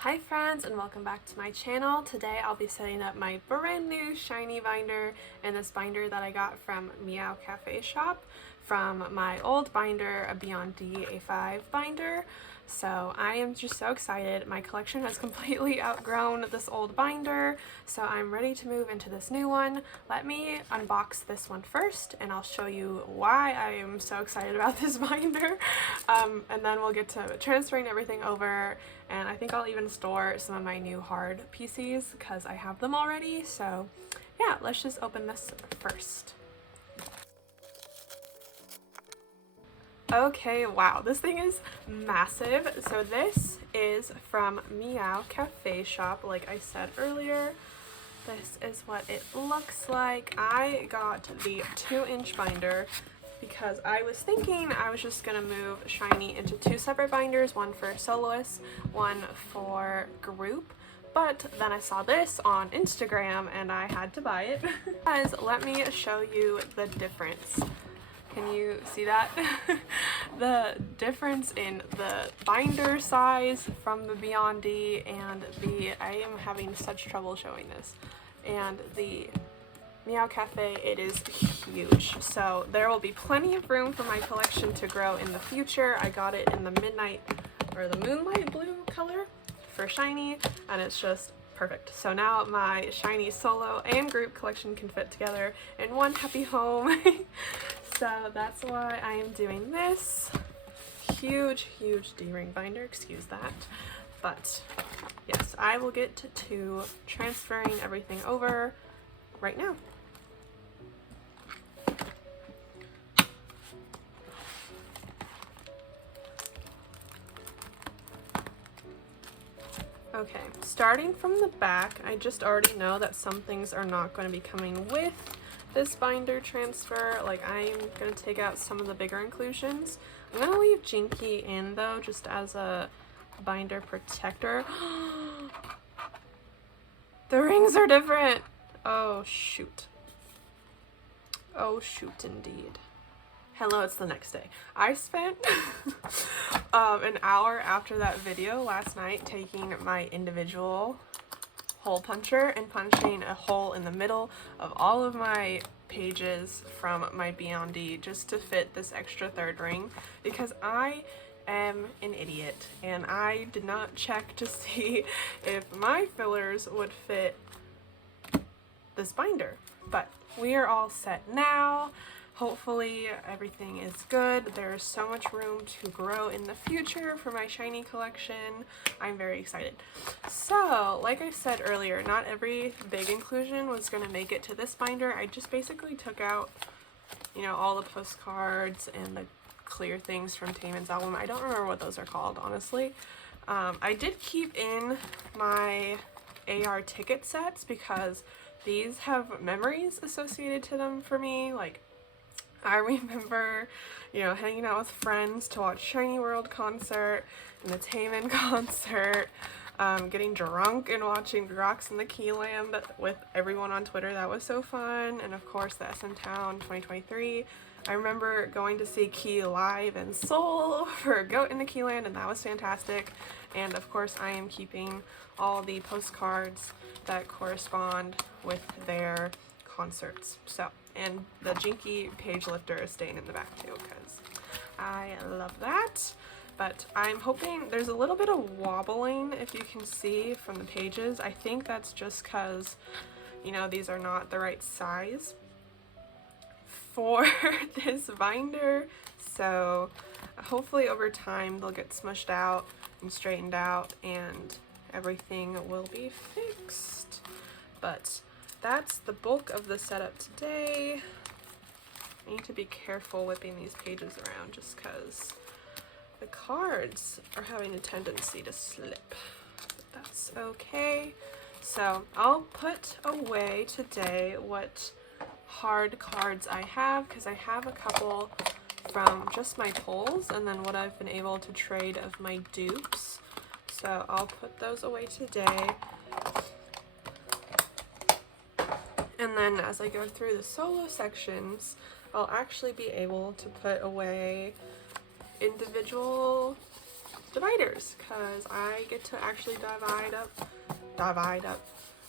Hi friends, and welcome back to my channel. Today I'll be setting up my brand new shiny binder in this binder that I got from meowcafeshop from my old binder, a Beyond D A5 binder. So I am just so excited. My collection has completely outgrown this old binder, so I'm ready to move into this new one. Let me unbox this one first and I'll show you why I am so excited about this binder. And then we'll get to transferring everything over, and I think I'll even store some of my new hard PCs because I have them already. So yeah, let's just open this first. Okay, wow, this thing is massive. So this is from meowcafeshop, like I said earlier. This is what it looks like. I got the 2-inch binder because I was thinking I was just gonna move shiny into 2 separate binders, one for soloists, one for group. But then I saw this on Instagram and I had to buy it. Guys, let me show you the difference. Can you see that? The difference in the binder size from the Beyond D and I am having such trouble showing this, and the Meow Cafe, it is huge. So there will be plenty of room for my collection to grow in the future. I got it in the midnight or the moonlight blue color for shiny, and it's just perfect. So now my shiny solo and group collection can fit together in one happy home. So that's why I am doing this. Huge D-ring binder, excuse that. But yes, I will get to transferring everything over right now. Okay, starting from the back, I just already know that some things are not going to be coming with this binder transfer. Like, I'm going to take out some of the bigger inclusions. I'm going to leave Jinky in though, just as a binder protector. The rings are different! Oh shoot. Oh shoot indeed. Hello, it's the next day. I spent an hour after that video last night taking my individual hole puncher and punching a hole in the middle of all of my pages from my Beyond D just to fit this extra 3rd ring, because I am an idiot and I did not check to see if my fillers would fit this binder. But we are all set now. Hopefully everything is good. There's so much room to grow in the future for my shiny collection. I'm very excited. So, like I said earlier, not every big inclusion was going to make it to this binder. I just basically took out, you know, all the postcards and the clear things from TAEMIN's album. I don't remember what those are called, honestly. I did keep in my AR ticket sets because these have memories associated to them for me. Like, I remember, you know, hanging out with friends to watch Shiny World concert and the TAEMIN concert, getting drunk and watching Rocks in the Keyland with everyone on Twitter. That was so fun. And of course, the SM Town 2023. I remember going to see Key live in Seoul for Goat in the Keyland, and that was fantastic. And of course, I am keeping all the postcards that correspond with their concerts. So, and the Jinky page lifter is staying in the back too because I love that. But I'm hoping there's a little bit of wobbling, if you can see from the pages. I think that's just because, you know, these are not the right size for this binder. So hopefully over time they'll get smushed out and straightened out and everything will be fixed. But that's the bulk of the setup today. I need to be careful whipping these pages around just because the cards are having a tendency to slip. But that's okay. So I'll put away today what hard cards I have, because I have a couple from just my pulls and then what I've been able to trade of my dupes. So I'll put those away today. And then as I go through the solo sections, I'll actually be able to put away individual dividers, because I get to actually divide up.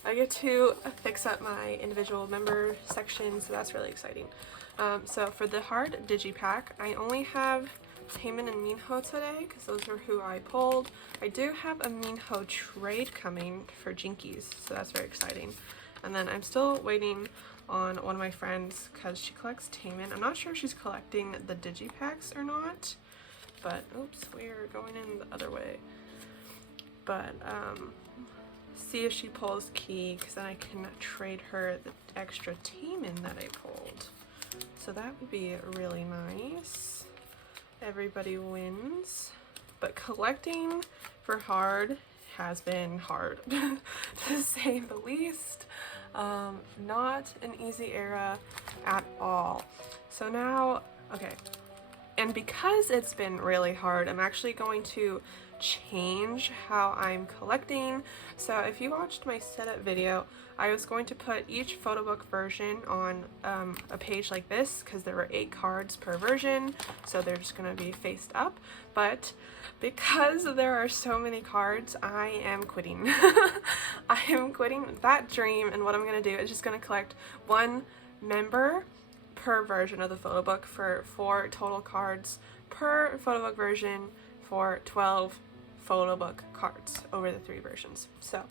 I get to fix up my individual member section, so that's really exciting. So for the hard digipack, I only have TAEMIN and Minho today, because those are who I pulled. I do have a Minho trade coming for Jinkies, so that's very exciting. And then I'm still waiting on one of my friends, because she collects TAEMIN. I'm not sure if she's collecting the digipacks or not, but oops, we're going in the other way. But see if she pulls Key, because then I can trade her the extra TAEMIN that I pulled. So that would be really nice. Everybody wins. But collecting for hard has been hard, to say the least. Not an easy era at all. So now, okay, and because it's been really hard, I'm actually going to change how I'm collecting. So if you watched my setup video, I was going to put each photo book version on a page like this, because there were 8 cards per version, so they're just going to be faced up. But because there are so many cards, I am quitting. I am quitting that dream, and what I'm going to do is just going to collect 1 member per version of the photo book for 4 total cards per photo book version for 12 photo book cards over the 3 versions. So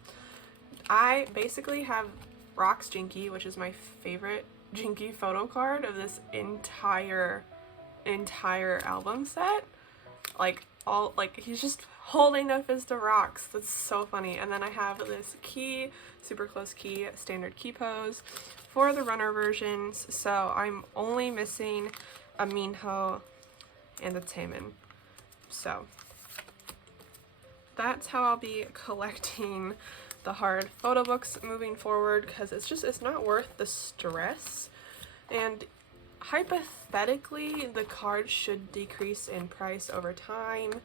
I basically have Rock's Jinky, which is my favorite Jinky photo card of this entire album set. Like he's just holding a fist of rocks. That's so funny. And then I have this Key, super close Key, standard Key pose for the runner versions. So I'm only missing a Minho and a TAEMIN. So that's how I'll be collecting the hard photo books moving forward, because it's not worth the stress. And hypothetically, the cards should decrease in price over time,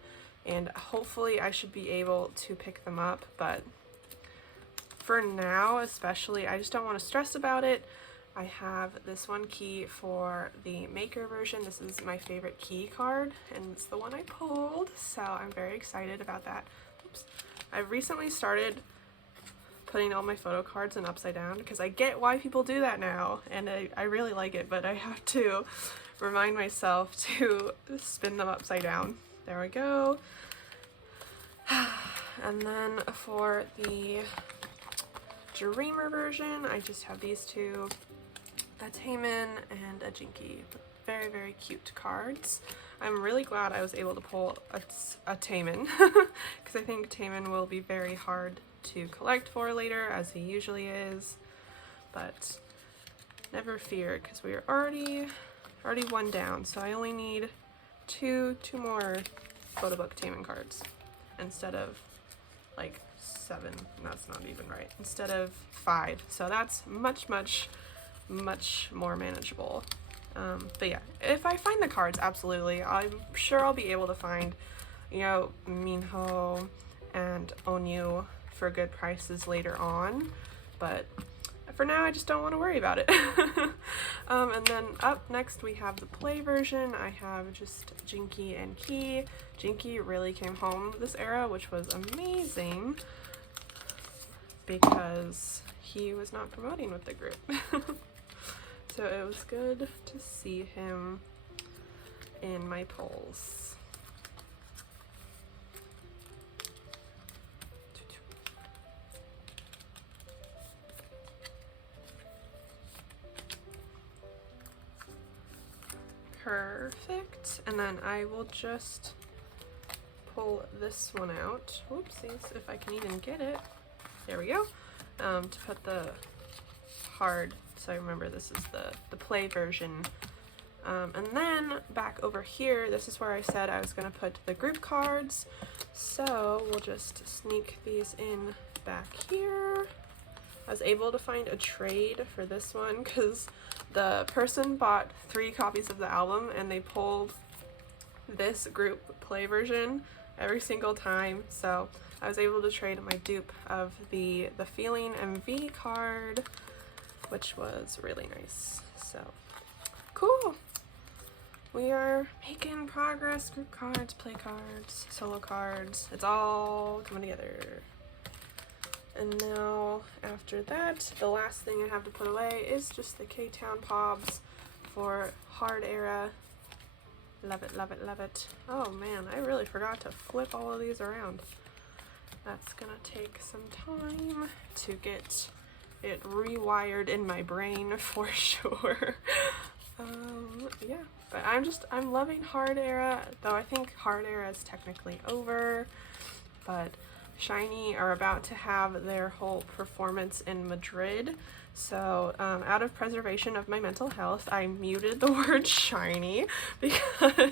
and hopefully I should be able to pick them up, but for now especially, I just don't want to stress about it. I have this one Key for the Maker version. This is my favorite Key card, and it's the one I pulled, so I'm very excited about that. Oops. I've recently started putting all my photo cards in upside down, because I get why people do that now, and I really like it, but I have to remind myself to spin them upside down. There we go. And then for the Dreamer version, I just have these 2, a TAEMIN and a Jinky. Very, very cute cards. I'm really glad I was able to pull a TAEMIN, because I think TAEMIN will be very hard to collect for later, as he usually is, but never fear, because we are already 1 down, so I only need two more photo book TAEMIN cards instead of like 7. That's not even right, instead of 5, so that's much more manageable. But yeah, if I find the cards, absolutely, I'm sure I'll be able to find, you know, Minho and Onyu for good prices later on, but for now I just don't want to worry about it. And then up next we have the play version. I have just Jinky and Key. Jinky really came home this era, which was amazing, because he was not promoting with the group. So it was good to see him in my polls. Perfect. And then I will just pull this one out. Whoopsies, if I can even get it. There we go. To put the hard, so I remember this is the play version. And then back over here, this is where I said I was going to put the group cards. So we'll just sneak these in back here. I was able to find a trade for this one, because the person bought 3 copies of the album and they pulled this group play version every single time, so I was able to trade my dupe of the Feeling MV card, which was really nice. So cool. We are making progress. Group cards, play cards, solo cards. It's all coming together. And now, after that, the last thing I have to put away is just the K-Town Pobs for hard era. Love it, love it, love it. Oh man, I really forgot to flip all of these around. That's gonna take some time to get it rewired in my brain for sure. Yeah, but I'm loving hard era, though I think hard era is technically over, but Shinee are about to have their whole performance in Madrid. So out of preservation of my mental health, I muted the word Shinee because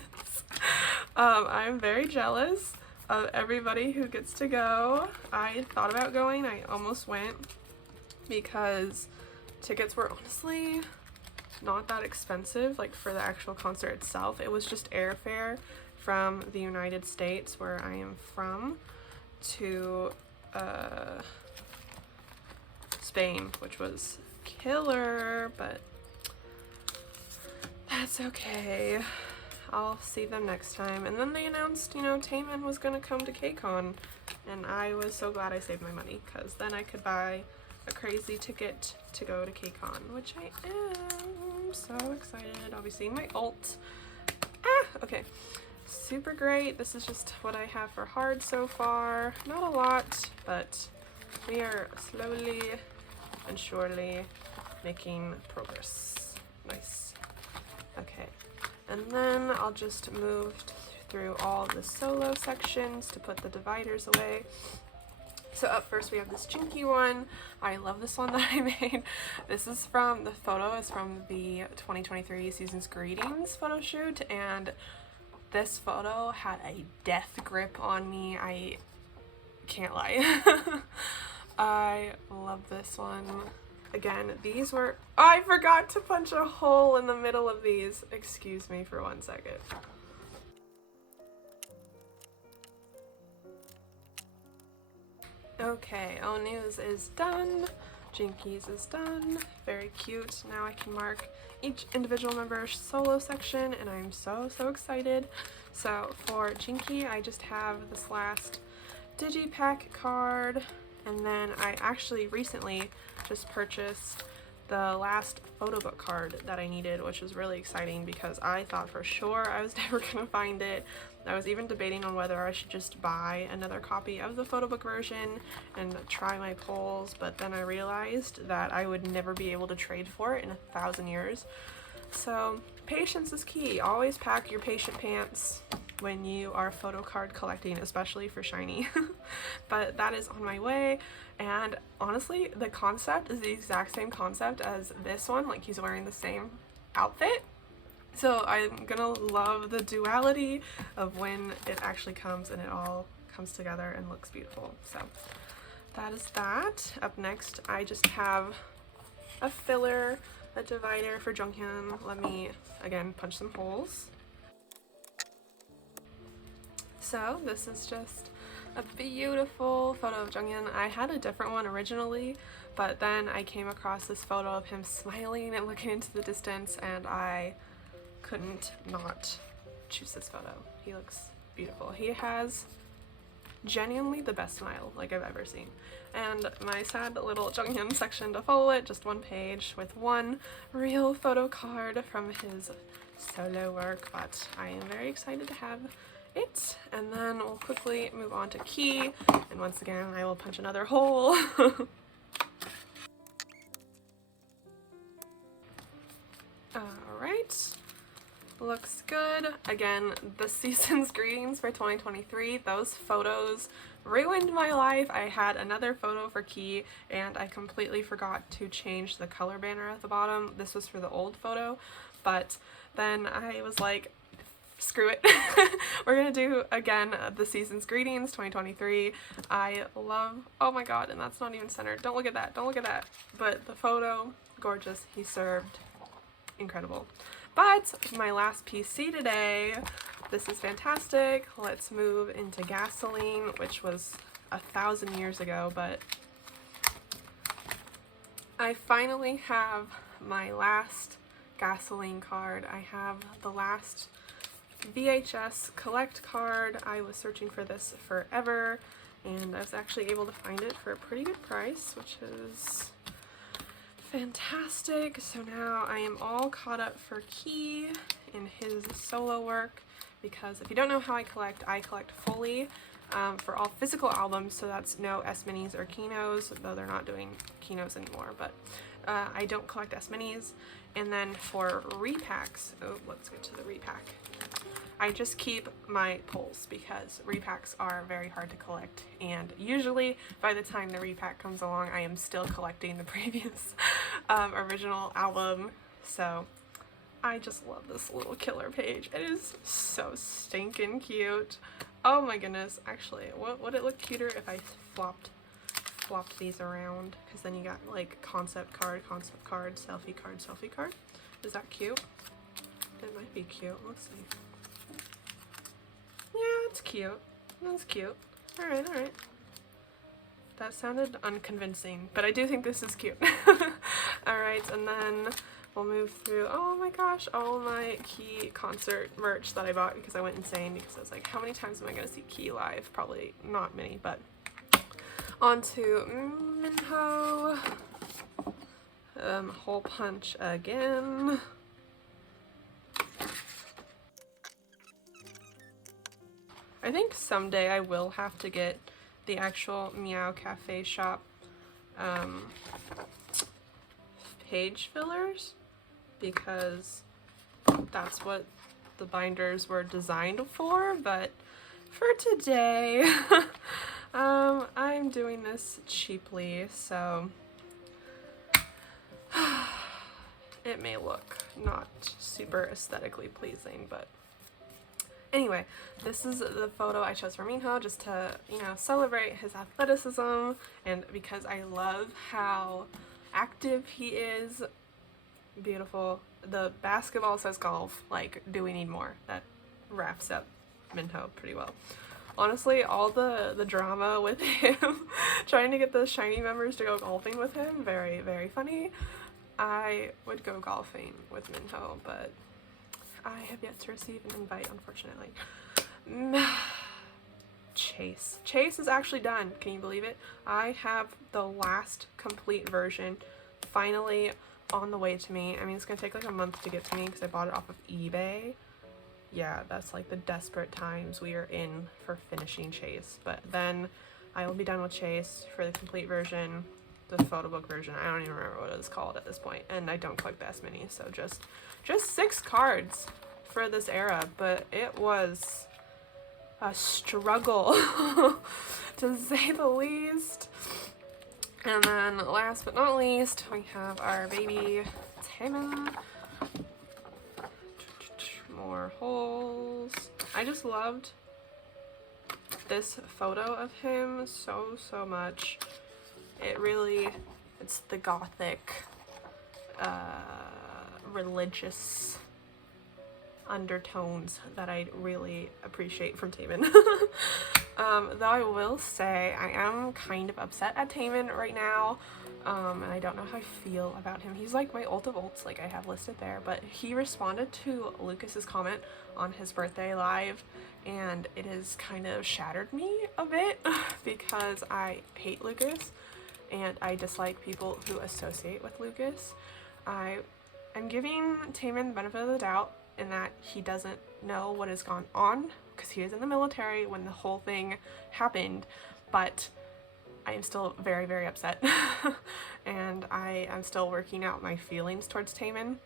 I'm very jealous of everybody who gets to go. I thought about going, I almost went because tickets were honestly not that expensive, like for the actual concert itself. It was just airfare from the United States, where I am from, to Spain, which was killer, but that's okay. I'll see them next time. And then they announced, you know, TAEMIN was gonna come to KCON, and I was so glad I saved my money, because then I could buy a crazy ticket to go to KCON, which I am so excited. I'll be seeing my ult. Okay. Super great. This is just what I have for hard so far. Not a lot, but we are slowly and surely making progress. Nice. Okay. And then I'll just move through all the solo sections to put the dividers away. So up first we have this Jinky one. I love this one that I made. This is from, the photo is from the 2023 Season's Greetings photo shoot, and this photo had a death grip on me. I can't lie. I love this one. Again, these were, oh, I forgot to punch a hole in the middle of these. Excuse me for 1 second. Okay, O News is done. Jinkies is done. Very cute. Now I can mark each individual member's solo section, and I'm so excited. So for Jinky, I just have this last digipack card, and then I actually recently just purchased the last photo book card that I needed, which was really exciting because I thought for sure I was never gonna find it. I was even debating on whether I should just buy another copy of the photo book version and try my pulls, but then I realized that I would never be able to trade for it in 1,000 years. So patience is key. Always pack your patient pants when you are photo card collecting, especially for Shinee. But that is on my way, and honestly the concept is the exact same concept as this one, like he's wearing the same outfit. So I'm gonna love the duality of when it actually comes and it all comes together and looks beautiful. So that is that. Up next I just have a filler, a divider for Jonghyun. Let me again punch some holes. So this is just a beautiful photo of Jonghyun. I had a different one originally, but then I came across this photo of him smiling and looking into the distance, and I couldn't not choose this photo. He looks beautiful. He has genuinely the best smile like I've ever seen. And my sad little Jonghyun section to follow it, just one page with one real photo card from his solo work, but I am very excited to have it. And then we'll quickly move on to Key, and once again I will punch another hole. Alright, looks good. Again, the Season's Greetings for 2023, those photos ruined my life. I had another photo for Key and I completely forgot to change the color banner at the bottom. This was for the old photo, but then I was like, screw it. We're gonna do again the Season's Greetings 2023. I love, oh my god, and that's not even centered. Don't look at that, don't look at that. But the photo, gorgeous. He served, incredible. But my last PC today, this is fantastic. Let's move into Gasoline, which was 1,000 years ago, but I finally have my last gasoline card. I have the last VHS collect card. I was searching for this forever, and I was actually able to find it for a pretty good price, which is fantastic. So now I am all caught up for Key in his solo work, because if you don't know how I collect fully for all physical albums, so that's no S-minis or Kinos, though they're not doing Kinos anymore, but I don't collect S-minis. And then for repacks, oh, let's get to the repack. I just keep my pulls because repacks are very hard to collect, and usually by the time the repack comes along, I am still collecting the previous original album. So I just love this little killer page. It is so stinking cute. Oh my goodness. Actually, would it look cuter if I flopped these around? Because then you got like concept card, selfie card, selfie card. Is that cute? It might be cute. Let's see. Yeah, it's cute. That's cute. Alright, alright. That sounded unconvincing, but I do think this is cute. Alright, and then we'll move through, oh my gosh, all my Key concert merch that I bought because I went insane, because I was like, how many times am I going to see Key live? Probably not many, but on to Minho. Hole punch again. I think someday I will have to get the actual meowcafeshop page fillers, because that's what the binders were designed for, but for today I'm doing this cheaply, so it may look not super aesthetically pleasing, but anyway, this is the photo I chose for Minho, just to, you know, celebrate his athleticism, and because I love how active he is. Beautiful. The basketball says golf. Like, do we need more? That wraps up Minho pretty well. Honestly, all the drama with him trying to get the shinee members to go golfing with him, very, very funny. I would go golfing with Minho, but I have yet to receive an invite, unfortunately. Chase is actually done. Can you believe it? I have the last complete version finally on the way to me. I mean, it's gonna take like a month to get to me because I bought it off of eBay. Yeah, that's like the desperate times we are in for finishing Chase. But then I will be done with Chase for the complete version, the photo book version. I don't even remember what it was called at this point, and I don't collect the S-mini, so just 6 cards for this era, but it was a struggle to say the least. And then last but not least, we have our baby TAEMIN. More holes. I just loved this photo of him so much. It's the gothic religious undertones that I really appreciate from TAEMIN. Though I will say I am kind of upset at TAEMIN right now, and I don't know how I feel about him. He's like my ult of ults, like I have listed there, but he responded to Lucas's comment on his birthday live, and it has kind of shattered me a bit because I hate Lucas and I dislike people who associate with Lucas. I'm giving TAEMIN the benefit of the doubt in that he doesn't know what has gone on because he was in the military when the whole thing happened, but I am still very upset and I am still working out my feelings towards TAEMIN.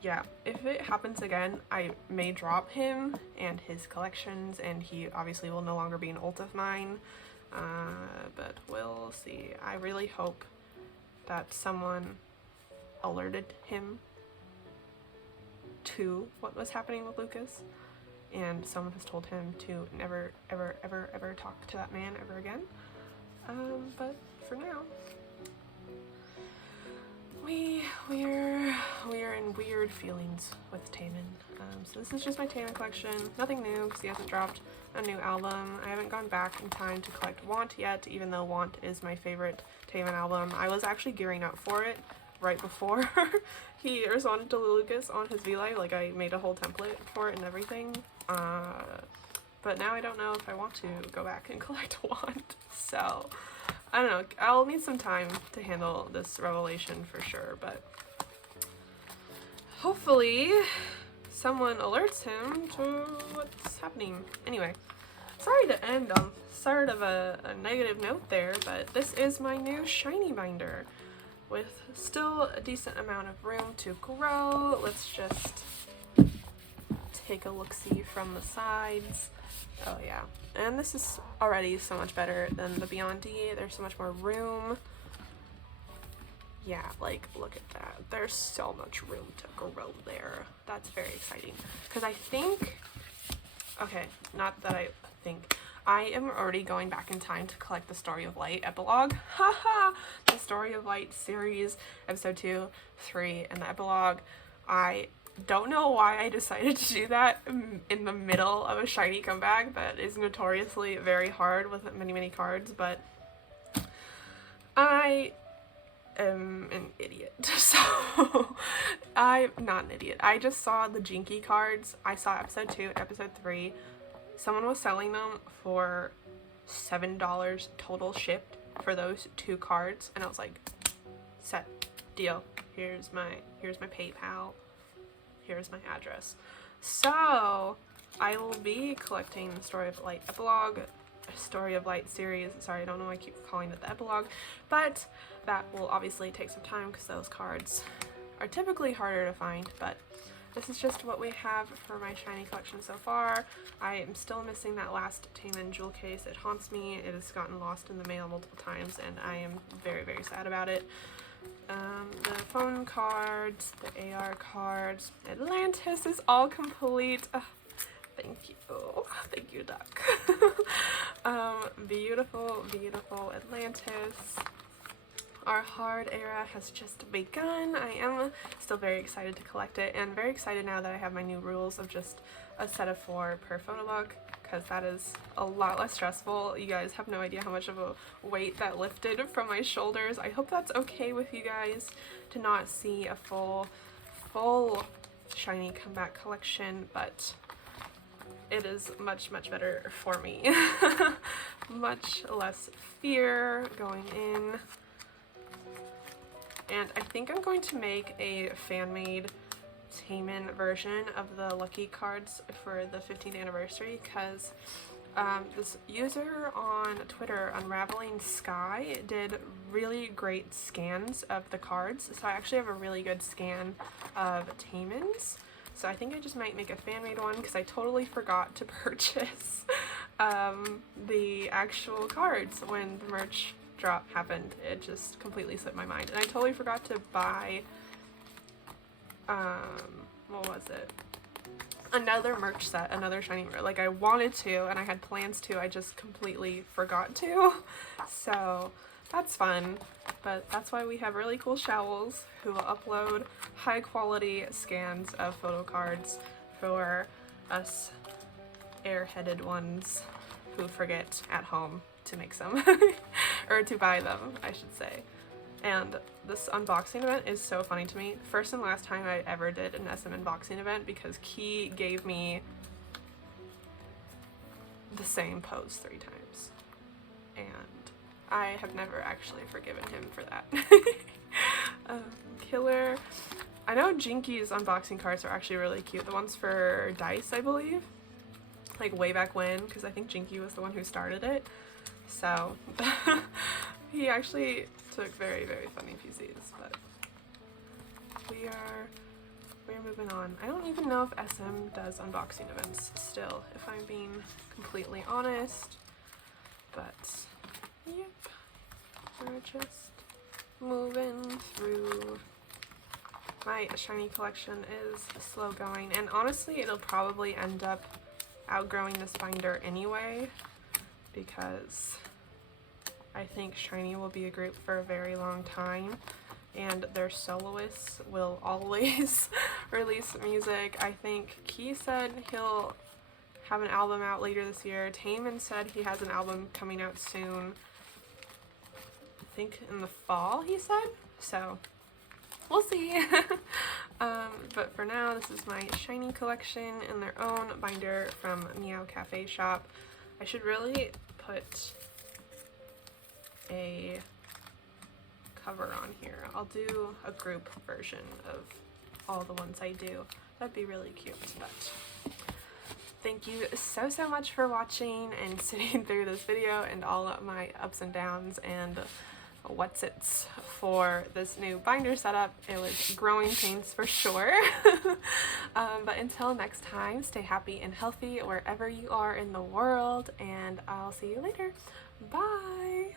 Yeah, if it happens again, I may drop him and his collections, and he obviously will no longer be an ult of mine, but we'll see. I really hope that someone alerted him to what was happening with Lucas, and someone has told him to never ever talk to that man ever again. But for now, we are in weird feelings with TAEMIN. So this is just my TAEMIN collection. Nothing new because he hasn't dropped a new album. I haven't gone back in time to collect Want yet, even though Want is my favorite TAEMIN album. I was actually gearing up for it right before he responded to Lucas on his V-Live. Like, I made a whole template for it and everything. But now I don't know if I want to go back and collect a wand. So, I don't know. I'll need some time to handle this revelation for sure, but hopefully someone alerts him to what's happening. Anyway, sorry to end on sort of a negative note there, but this is my new shiny binder with still a decent amount of room to grow. Let's just take a look-see from the sides. Oh yeah, and this is already so much better than the Beyond D. There's so much more room. Yeah, like, look at that. There's so much room to grow there. That's very exciting. Because I think, okay, not that I think, I am already going back in time to collect the Story of Light epilogue. Haha! The Story of Light series, episode 2, 3, and the epilogue. I don't know why I decided to do that in the middle of a shiny comeback that is notoriously very hard with many cards, but I am an idiot. So I'm not an idiot. I just saw the Jinky cards. I saw episode 2 and episode 3. Someone was selling them for $7 total shipped for those 2 cards, and I was like, set, deal. Here's my PayPal. Here's my address. So I will be collecting the Story of Light epilogue, Story of Light series. Sorry, I don't know why I keep calling it the epilogue, but that will obviously take some time because those cards are typically harder to find, but this is just what we have for my shiny collection so far. I am still missing that last TAEMIN jewel case. It haunts me. It has gotten lost in the mail multiple times, and I am very sad about it. The phone cards, the AR cards, Atlantis is all complete. Thank you, duck. Beautiful Atlantis. Our hard era has just begun. I am still very excited to collect it, and very excited now that I have my new rules of just a set of 4 per photo book, because that is a lot less stressful. You guys have no idea how much of a weight that lifted from my shoulders. I hope that's okay with you guys to not see a full shiny comeback collection, but it is much better for me. Much less fear going in. And I think I'm going to make a fan-made TAEMIN version of the lucky cards for the 15th anniversary, because this user on Twitter, Unraveling Sky, did really great scans of the cards. So I actually have a really good scan of TAEMINs. So I think I just might make a fan-made one, because I totally forgot to purchase the actual cards when the merch drop happened. It just completely slipped my mind, and I totally forgot to buy what was it, another merch set, another shiny merch. Like, I wanted to and I had plans to, I just completely forgot to. So that's fun, but that's why we have really cool showels who will upload high quality scans of photo cards for us airheaded ones who forget at home to make some or to buy them, I should say. And this unboxing event is so funny to me. First and last time I ever did an SM unboxing event, because Key gave me the same pose 3 times, and I have never actually forgiven him for that. Killer. I know Jinky's unboxing cards are actually really cute. The ones for Dice, I believe, like way back when, because I think Jinky was the one who started it. So he actually took very funny PCs, but we're moving on. I don't even know if SM does unboxing events still, if I'm being completely honest, but yep, we're just moving through. My shiny collection is slow going, and honestly it'll probably end up outgrowing this binder anyway, because I think shiny will be a group for a very long time, and their soloists will always release music. I think Key said he'll have an album out later this year. TAEMIN said he has an album coming out soon. I think in the fall, he said. So we'll see. But for now, this is my Shinee collection in their own binder from meowcafeshop. I should really put a cover on here. I'll do a group version of all the ones I do. That'd be really cute. But thank you so much for watching and sitting through this video and all of my ups and downs and what's its for this new binder setup. It was growing pains for sure. But until next time, stay happy and healthy wherever you are in the world, and I'll see you later. Bye!